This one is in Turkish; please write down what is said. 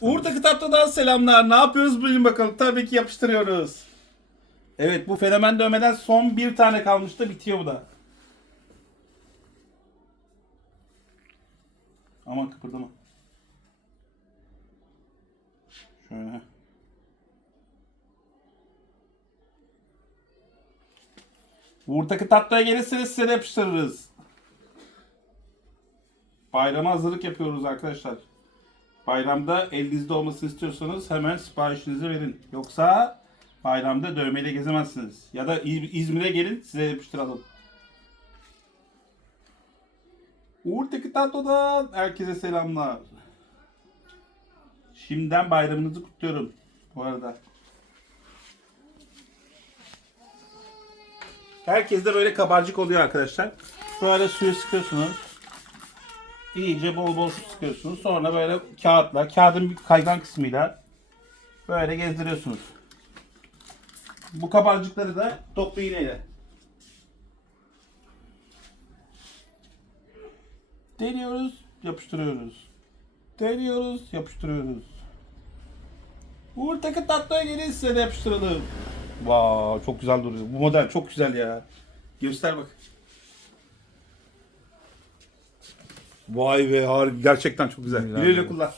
Uğur Takı Tatlı'dan selamlar. Ne yapıyoruz bugün bakalım? Tabii ki yapıştırıyoruz. Evet bu fenomen dövmeden son bir tane kalmıştı. Bitiyor bu da. Aman kıpırdama. Şöyle. Uğur Takı Tatlı'ya gelirseniz size de yapıştırırız. Bayrama hazırlık yapıyoruz arkadaşlar. Bayramda elinizde olmasını istiyorsanız hemen siparişinizi verin. Yoksa bayramda dövmeyle gezemezsiniz. Ya da İz- İzmir'e gelin size yapıştıralım. Uğur Tekitato'dan herkese selamlar. Şimdiden bayramınızı kutluyorum. Bu arada. Herkeste böyle kabarcık oluyor arkadaşlar. Böyle suyu sıkıyorsunuz. İyice bol bol su sıkıyorsunuz. Sonra böyle kağıtla, kağıdın bir kaygan kısmıyla böyle gezdiriyorsunuz. Bu kabarcıkları da toplu iğneyle. Deniyoruz, yapıştırıyoruz. Deniyoruz, yapıştırıyoruz. Uğur takı tatlıya gelin size de yapıştıralım. Vay çok güzel duruyor. Bu model çok güzel ya. Göster bak. Vay be harika gerçekten çok güzel. Güle güle kullan.